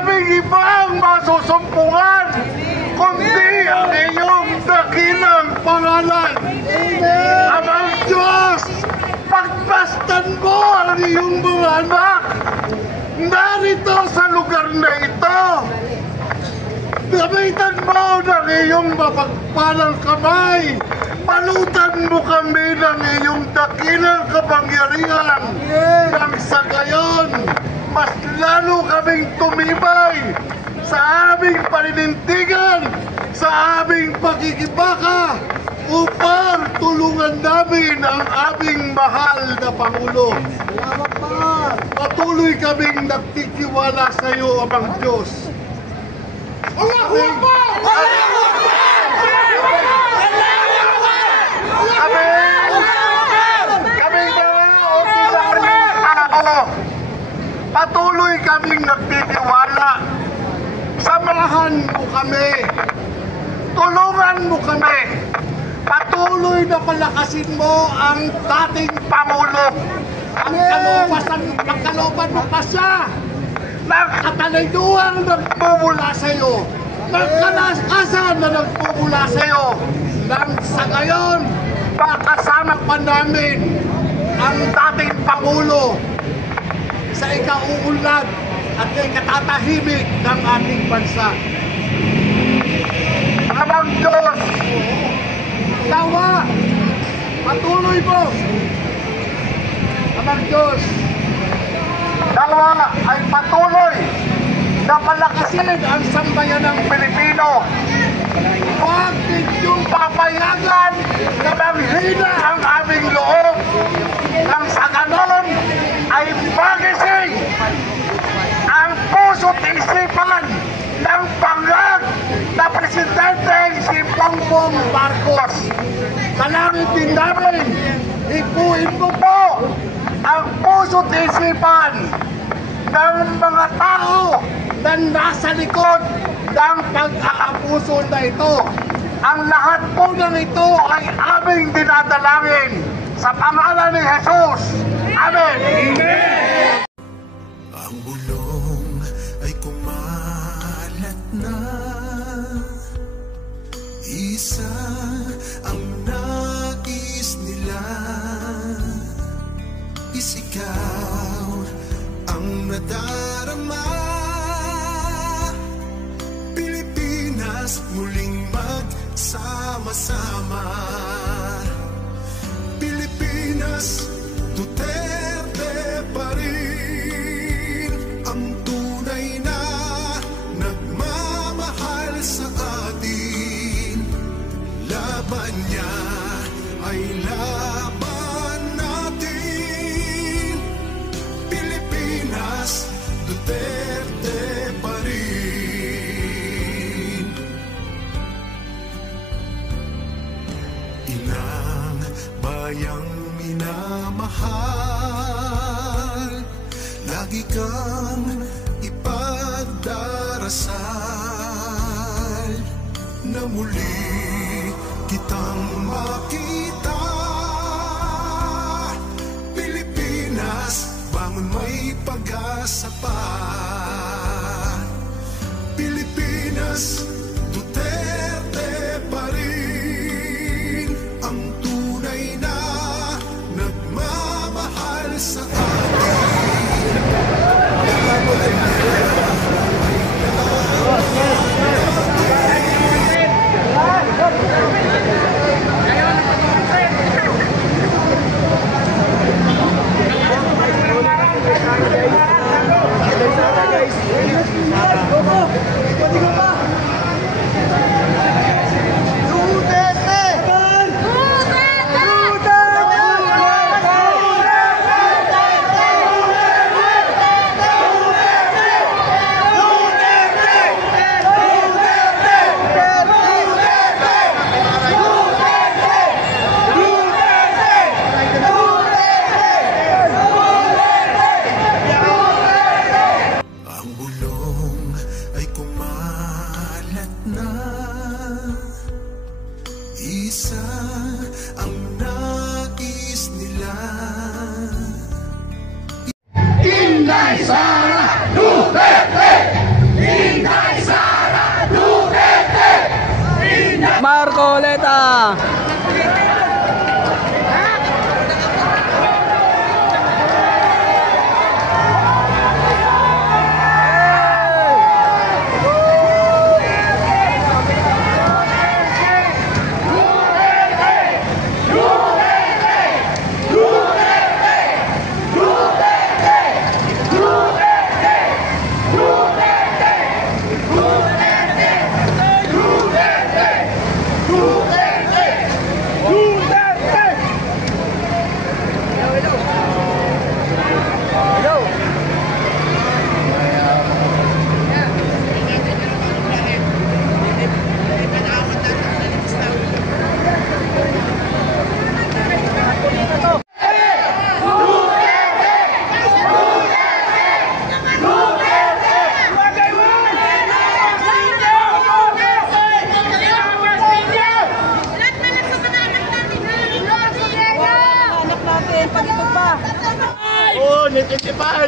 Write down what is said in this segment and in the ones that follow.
kaming ibang masusumpungan, kundi ang iyong dakilang pangalan. Amang Diyos, pagpastan mo ang iyong mga anak narito sa lugar na ito. Gamitan mo ng iyong mapagpalang kamay. Palutan mo kami ng iyong dakilang kapangyarihan. Nang sa gayon, mas lalo kaming tumibay sa aming paninindigan, sa aming pagkikibaka, upang tulungan namin ang aming mahal na Pangulo. Patuloy kaming nagtitiwala sa iyo, Amang Diyos. Patuloy kaming nagtitiwala. Samahan mo kami. Tulungan mo kami. Patuloy na palakasin mo ang dating Pangulo. Ang kalooban mo pa siya. Nagkataliduang nagmumula sa iyo. Nagkalakasan na nagmumula sa iyo. Nang sa ngayon, makasama pa namin ang dating Pangulo sa ikauunlad at ikatatahimik ng ating bansa. Amang Diyos, tawa, patuloy mo. Amang Diyos, tawa ay patuloy na palakasin ang sambayanang Pilipino. Huwag ninyong papayagan na manghina ang aming loob. Nang sa ganon ay magising ang puso't isipan ng pangag na Presidente si Bongbong Marcos. Dalangin din namin, ipuin mo po ang puso't isipan ng mga tao na nasa likod ng pag-aabuso na ito. Ang lahat po ng ito ay aming dinadalangin sa pangalan ni Jesus. Amen. Amen. Ang bulong ay kumalat na, isa ang nais nila, isigaw ang nadarama. Pilipinas muling magsama-sama. Pilipinas, Duterte pa rin ang tunay na nagmamahal sa atin. Laban niya ay laban natin. Pilipinas, Duterte pa rin. Inang bayang minamahal, lagi kang ipagdarasal na muli kitang makita. Pilipinas, bangon, may pag-asa pa. Pilipinas, Duterte pa rin ang tunay na nagmamahal sa atin.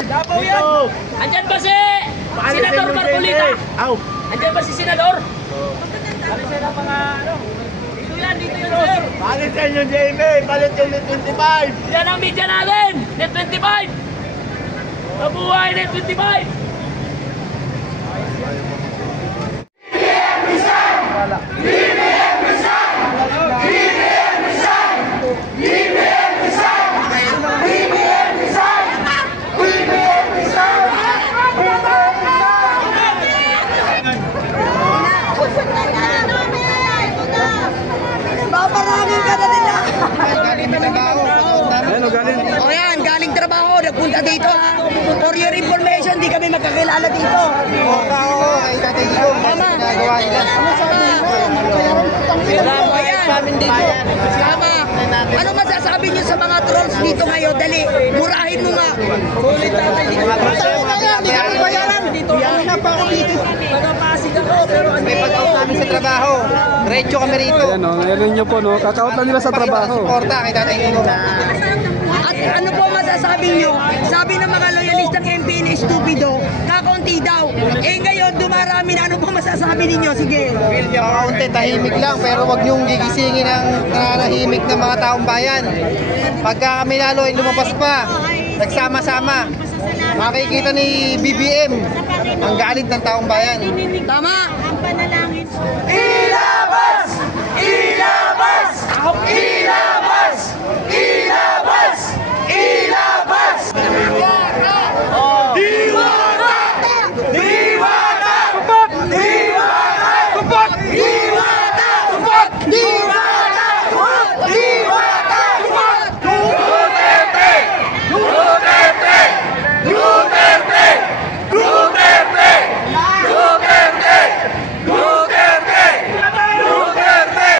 Davao yan. Andyan ba si Senador Marcolita? Andyan ba si Senador? Ano siya ng mga ano? Dito yan, sir. Bakit sa inyo, Jamie? Palit yung 25. Yan ang media natin! Net 25! Mabuhay Net 25! Paparangin ka na nila. Ano O yan, galing trabaho, nagpunta dito ha. For your information, di kami magkakilala dito. Tama. O yan, tama. Ano masasabi niyo sa mga trolls dito ngayon? Dali, murahin mo nga. Kulit tatay dito. Hindi kami bayaran. Ano na pa ako dito? Magpapasig ako, pero ano May pag-out namin sa trabaho. Diretso kami rito. Ayan o, meron nyo po no, kakaut na nila sa trabaho. Suporta kay Tatay Digong. At ano po masasabi nyo? Sabi ng mga loyalistang MP na estupido, kakaunti daw. Eh ngayon, dumarami na. Ano po masasabi ninyo? Sige. Kakaunti, tahimik lang, pero wag niyong gigisingin ang nananahimik ng mga taong bayan. Pagka kami lalo ay lumabas pa, nagsama-sama, makikita ni BBM ang galit ng taong bayan. Tama? Ilabas! Ilabas! Ilabas! Ilabas! Ilabas!